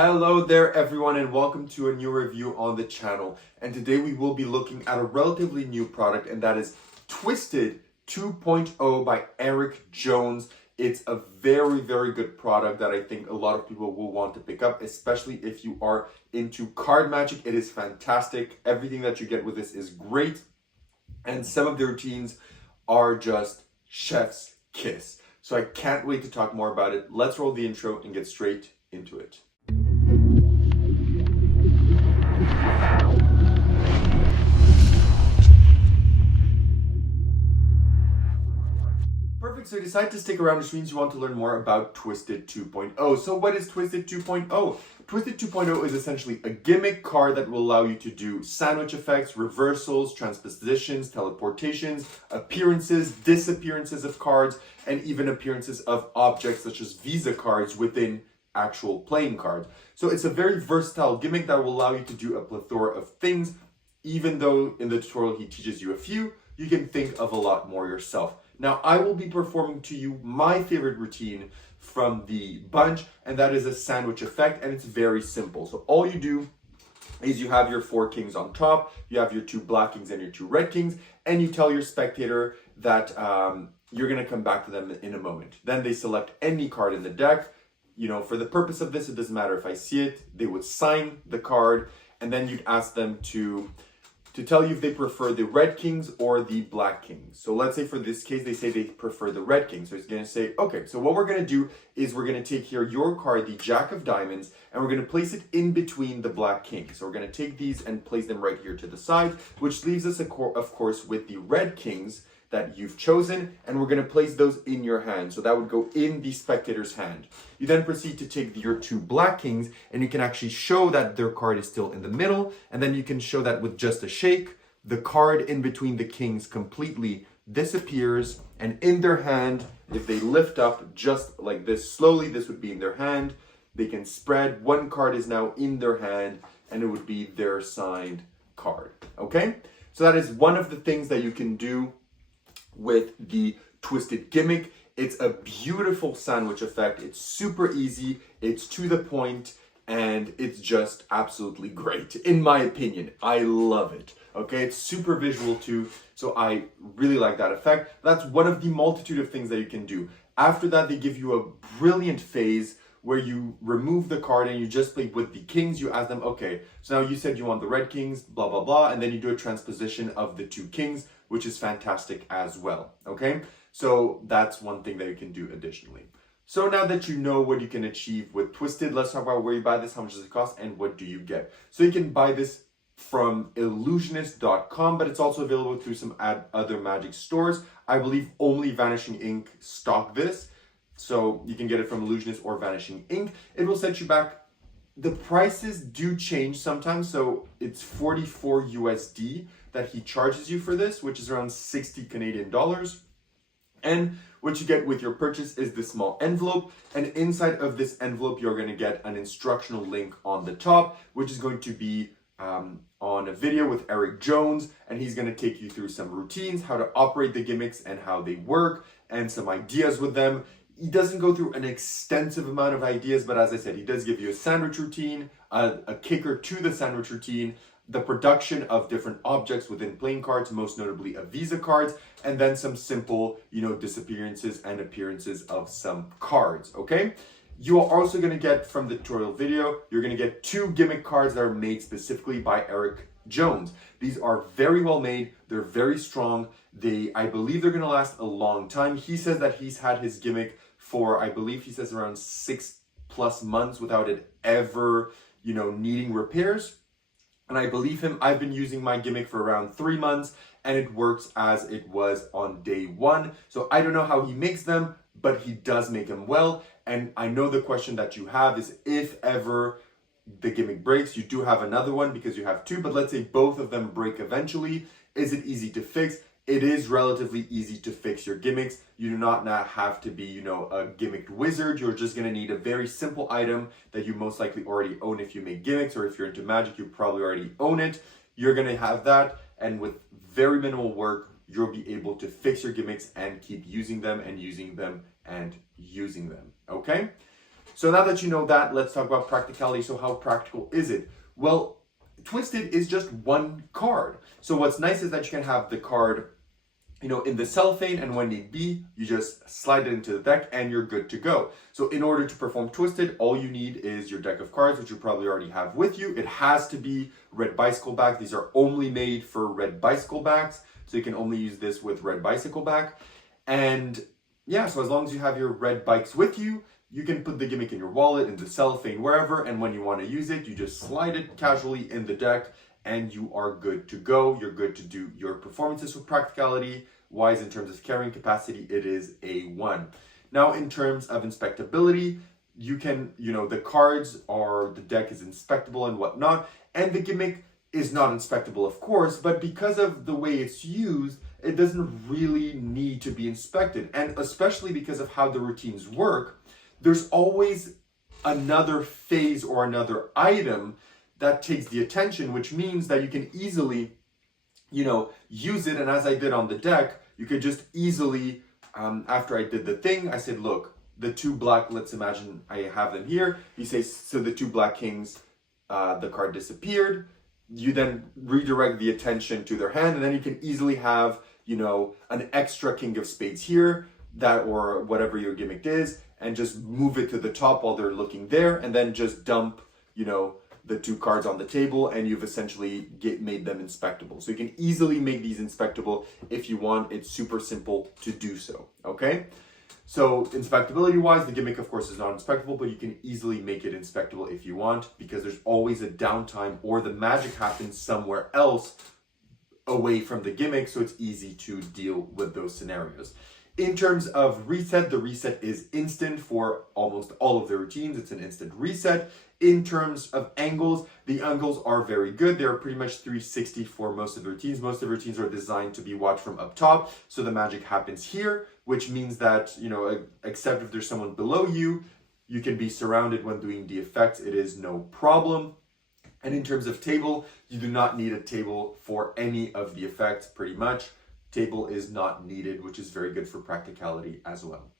Hello there everyone and welcome to a new review on the channel. And today we will be looking at a relatively new product, and that is Twizted 2.0 by Eric Jones. It's a very good product that I think a lot of people will want to pick up, especially if you are into card magic. It is fantastic. Everything that you get with this is great. And some of the routines are just chef's kiss. So I can't wait to talk more about it. Let's roll the intro and get straight into it. Perfect, so you decide to stick around, which means you want to learn more about Twizted 2.0. So what is Twizted 2.0? Twizted 2.0 is essentially a gimmick card that will allow you to do sandwich effects, reversals, transpositions, teleportations, appearances, disappearances of cards, and even appearances of objects such as Visa cards within actual playing cards. So it's a very versatile gimmick that will allow you to do a plethora of things. Even though in the tutorial he teaches you a few, you can think of a lot more yourself. Now, I will be performing to you my favorite routine from the bunch, and that is a sandwich effect, and it's very simple. So all you do is you have your 4 kings on top, you have your 2 black kings and your 2 red kings, and you tell your spectator that you're gonna come back to them in a moment. Then they select any card in the deck. You know, for the purpose of this, it doesn't matter if I see it, they would sign the card, and then you'd ask them to tell you if they prefer the red kings or the black kings. So let's say for this case, they say they prefer the red king. So it's gonna say, okay, so what we're gonna do is we're gonna take here your card, the Jack of Diamonds, and we're gonna place it in between the black kings. So we're gonna take these and place them right here to the side, which leaves us, of course, with the red kings that you've chosen, and we're going to place those in your hand. So that would go in the spectator's hand. You then proceed to take your 2 black kings, and you can actually show that their card is still in the middle, and then you can show that with just a shake, the card in between the kings completely disappears, and in their hand, if they lift up just like this slowly, this would be in their hand. They can spread, 1 card is now in their hand, and it would be their signed card, okay? So that is one of the things that you can do with the Twizted gimmick. It's a beautiful sandwich effect. It's super easy, it's to the point, and it's just absolutely great. In my opinion, I love it. Okay, it's super visual too, so I really like that effect. That's one of the multitude of things that you can do. After that, they give you a brilliant phase where you remove the card and you just play with the kings. You ask them, okay, so now you said you want the red kings, blah, blah, blah, and then you do a transposition of the 2 kings, which is fantastic as well, okay? So that's one thing that you can do additionally. So now that you know what you can achieve with Twizted, let's talk about where you buy this, how much does it cost, and what do you get. So you can buy this from illusionist.com, but it's also available through some other magic stores. I believe only Vanishing Ink stock this, so you can get it from Illusionist or Vanishing Ink. It will set you back. The prices do change sometimes, so it's 44 USD that he charges you for this, which is around 60 Canadian dollars. And what you get with your purchase is this small envelope, and inside of this envelope, you're going to get an instructional link on the top, which is going to be on a video with Eric Jones, and he's going to take you through some routines, how to operate the gimmicks and how they work, and some ideas with them. He doesn't go through an extensive amount of ideas, but as I said, he does give you a sandwich routine, a kicker to the sandwich routine, the production of different objects within playing cards, most notably a Visa cards, and then some simple, disappearances and appearances of some cards, okay? You are also going to get from the tutorial video, you're going to get 2 gimmick cards that are made specifically by Eric Jones. These are very well made, they're very strong, I believe they're going to last a long time. He says that he's had his gimmick for, I believe he says around 6+ months without it ever, needing repairs. And I believe him. I've been using my gimmick for around 3 months, and it works as it was on day 1. So I don't know how he makes them, but he does make them well. And I know the question that you have is, if ever the gimmick breaks, you do have another one because you have 2, but let's say both of them break eventually. Is it easy to fix? It is relatively easy to fix your gimmicks. You do not have to be, a gimmicked wizard. You're just gonna need a very simple item that you most likely already own if you make gimmicks, or if you're into magic, you probably already own it. You're gonna have that, and with very minimal work, you'll be able to fix your gimmicks and keep using them and using them and using them, okay? So now that you know that, let's talk about practicality. So how practical is it? Well, Twizted is just one card. So what's nice is that you can have the card, in the cellophane, and when need be, you just slide it into the deck and you're good to go. So in order to perform Twizted, all you need is your deck of cards, which you probably already have with you. It has to be red bicycle back. These are only made for red bicycle backs. So you can only use this with red bicycle back. And yeah, so as long as you have your red bikes with you, you can put the gimmick in your wallet, in the cellophane, wherever, and when you want to use it, you just slide it casually in the deck and you are good to go. You're good to do your performances. With practicality wise, in terms of carrying capacity, it is A1. Now, in terms of inspectability, you can, the cards are, the deck is inspectable and whatnot, and the gimmick is not inspectable, of course, but because of the way it's used, it doesn't really need to be inspected. And especially because of how the routines work, there's always another phase or another item that takes the attention, which means that you can easily, use it. And as I did on the deck, you could just easily, after I did the thing, I said, look, the two black, let's imagine I have them here. You say, so the two black kings, the card disappeared. You then redirect the attention to their hand, and then you can easily have, an extra king of spades here, that or whatever your gimmick is, and just move it to the top while they're looking there, and then just dump, the two cards on the table, and you've essentially made them inspectable. So you can easily make these inspectable if you want. It's super simple to do so, okay? So inspectability wise, the gimmick of course is not inspectable, but you can easily make it inspectable if you want, because there's always a downtime or the magic happens somewhere else away from the gimmick, so it's easy to deal with those scenarios. In terms of reset, the reset is instant for almost all of the routines. It's an instant reset. In terms of angles, the angles are very good. They're pretty much 360 for most of the routines. Most of the routines are designed to be watched from up top, so the magic happens here, which means that, except if there's someone below you, you can be surrounded when doing the effects. It is no problem. And in terms of table, you do not need a table for any of the effects, pretty much. Table is not needed, which is very good for practicality as well.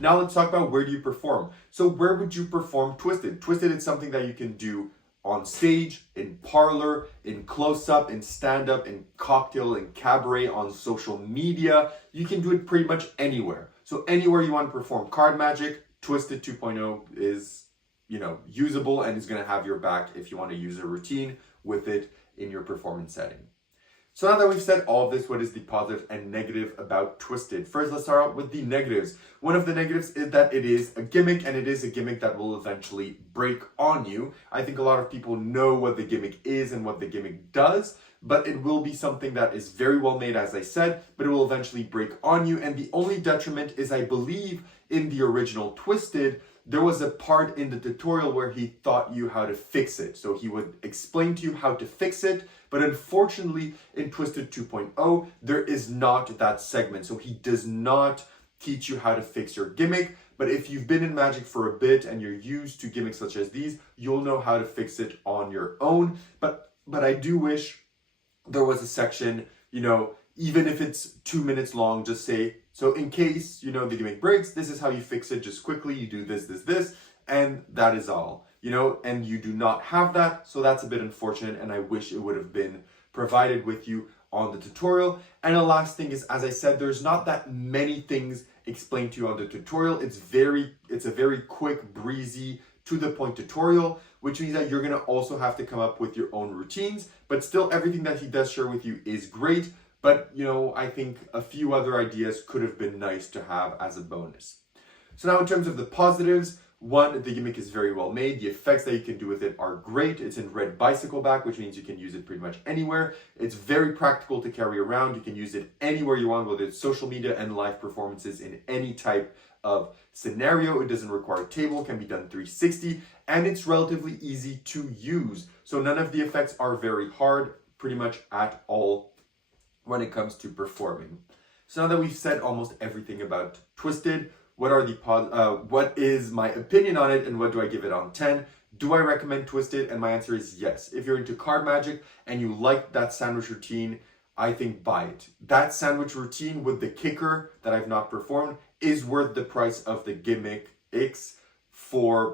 Now let's talk about where do you perform. So where would you perform Twizted? Twizted is something that you can do on stage, in parlor, in close-up, in stand-up, in cocktail, in cabaret, on social media. You can do it pretty much anywhere. So anywhere you want to perform card magic, Twizted 2.0 is, usable and is going to have your back if you want to use a routine with it in your performance setting. So now that we've said all of this, what is the positive and negative about Twizted? First, let's start out with the negatives. One of the negatives is that it is a gimmick, and it is a gimmick that will eventually break on you. I think a lot of people know what the gimmick is and what the gimmick does, but it will be something that is very well made, as I said, but it will eventually break on you. And the only detriment is, I believe, in the original Twizted, there was a part in the tutorial where he taught you how to fix it. So he would explain to you how to fix it, but unfortunately in Twizted 2.0, there is not that segment. So he does not teach you how to fix your gimmick, but if you've been in Magic for a bit and you're used to gimmicks such as these, you'll know how to fix it on your own. But I do wish there was a section, even if it's 2 minutes long, just say, so in case, the gimmick breaks, this is how you fix it. Just quickly, you do this, and that is all, and you do not have that. So that's a bit unfortunate, and I wish it would have been provided with you on the tutorial. And the last thing is, as I said, there's not that many things explained to you on the tutorial. It's a very quick, breezy, to the point tutorial, which means that you're going to also have to come up with your own routines, but still everything that he does share with you is great. But, I think a few other ideas could have been nice to have as a bonus. So now in terms of the positives, one, the gimmick is very well made. The effects that you can do with it are great. It's in red bicycle back, which means you can use it pretty much anywhere. It's very practical to carry around. You can use it anywhere you want, whether it's social media and live performances in any type of scenario. It doesn't require a table, can be done 360, and it's relatively easy to use. So none of the effects are very hard, pretty much at all, when it comes to performing. So now that we've said almost everything about Twizted, what is my opinion on it and what do I give it on 10? Do I recommend Twizted? And my answer is yes. If you're into card magic and you like that sandwich routine, I think buy it. That sandwich routine with the kicker that I've not performed is worth the price of the gimmick X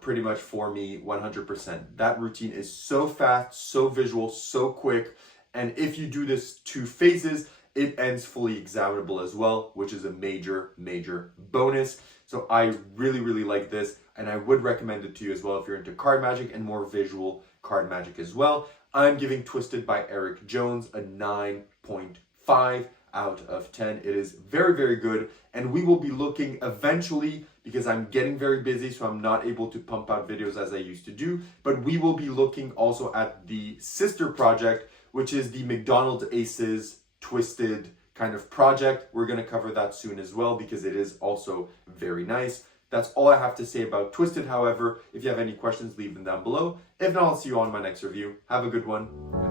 pretty much for me 100%. That routine is so fast, so visual, so quick. And if you do this 2 phases, it ends fully examinable as well, which is a major, major bonus. So I really, really like this, and I would recommend it to you as well if you're into card magic and more visual card magic as well. I'm giving Twizted by Eric Jones a 9.5 out of 10. It is very, very good, and we will be looking eventually, because I'm getting very busy, so I'm not able to pump out videos as I used to do, but we will be looking also at the sister project, which is the McDonald's Aces Twizted kind of project. We're going to cover that soon as well, because it is also very nice. That's all I have to say about Twizted. However, if you have any questions, leave them down below. If not, I'll see you on my next review. Have a good one.